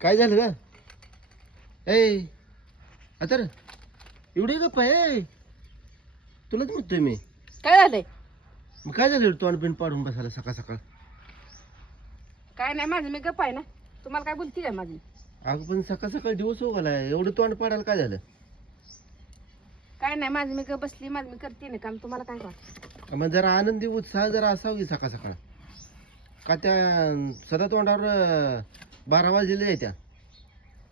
काय झालं का ए आता एवढे गप्पा आहे तुलाच म्हणतोय मी. काय झालंय? मग काय झालं तोंड बिंड पाडून बसायला सकाळ सकाळ? काय नाही, माझं मी गप्प आहे ना. तुम्हाला काय बोलती काय माझी? अगं पण सकाळ सकाळ दिवस उगालाय एवढं तोंड पाडायला काय झालं? काय नाही, माझं मी गप्प बसली, माझं मी करते ना काम. तुम्हाला काय वाटतं? मग जरा आनंदी उत्साह जरा असावं की सकाळ सकाळ. का त्या सदा तोंडावर 12 वाजलेले आहे त्या.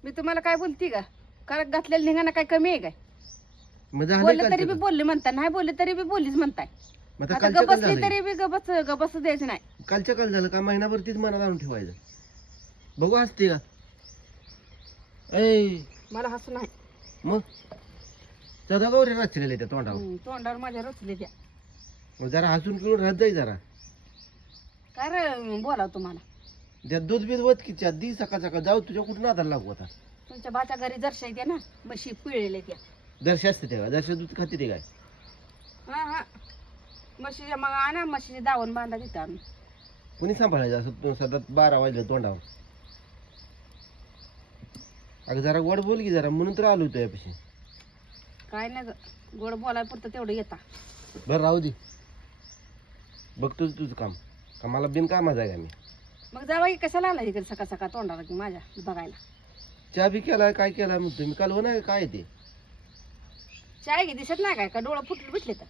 मी तुम्हाला काय बोलती का? करत घातलेलं निघाना काय कमी आहे काय? मग झालं बोललं तरी बी बोलले म्हणताय, नाही बोलले तरी बी बोलीच म्हणताय. मग आता कालच्या गप काल बसली झालं तरी बी गबस द्यायचं नाही. कालच्या काल झालं का महिनाभर तीच मनात आणून ठेवायचं. बघू हसते का ऐ मला हसू नाही. मग सदा गौरी रचलेले त्या तोंडावर. तोंडावर माझ्या रचले द्या. मग जरा हसून किळून राहत जाई जरा. काय रे बोलाव तुम्हाला? त्या दूध बीध वत की च्या दी सकाळ सकाळ जाऊ तुझ्या कुठं नादाला लागू आता. तुमच्या बाच्या घरी जरशा येते ना, म्हशी पिळलेल्या त्या. जर्शी असते तेव्हा जर्शी दूध खाते ते काय? हा हा, म्हशीच्या मग आणा, म्हशीचे दावण बांधा तिथं आम्ही. कुणी सांभाळायचं असं तू सतत 12 वाजले तोंडावर. अगं जरा गोड बोल की जरा म्हणून तर आलो होतो यापाशी. काय नाही ग, गोड बोलाय पुरतं तेवढं येता. बरं राहू दे, बघतोच तुझं काम का मला बिनकामाचं आहे का मी? मग जावा की, कशाला आला इकडे सकाळ सकाळ तोंडाला की माझ्या बघायला? चहा बी केलाय काय केलाय म्हणतो मी काल हो नाही काय ते. चाय घे, दिसत नाही काय का? डोळं फुटलं भेटले तर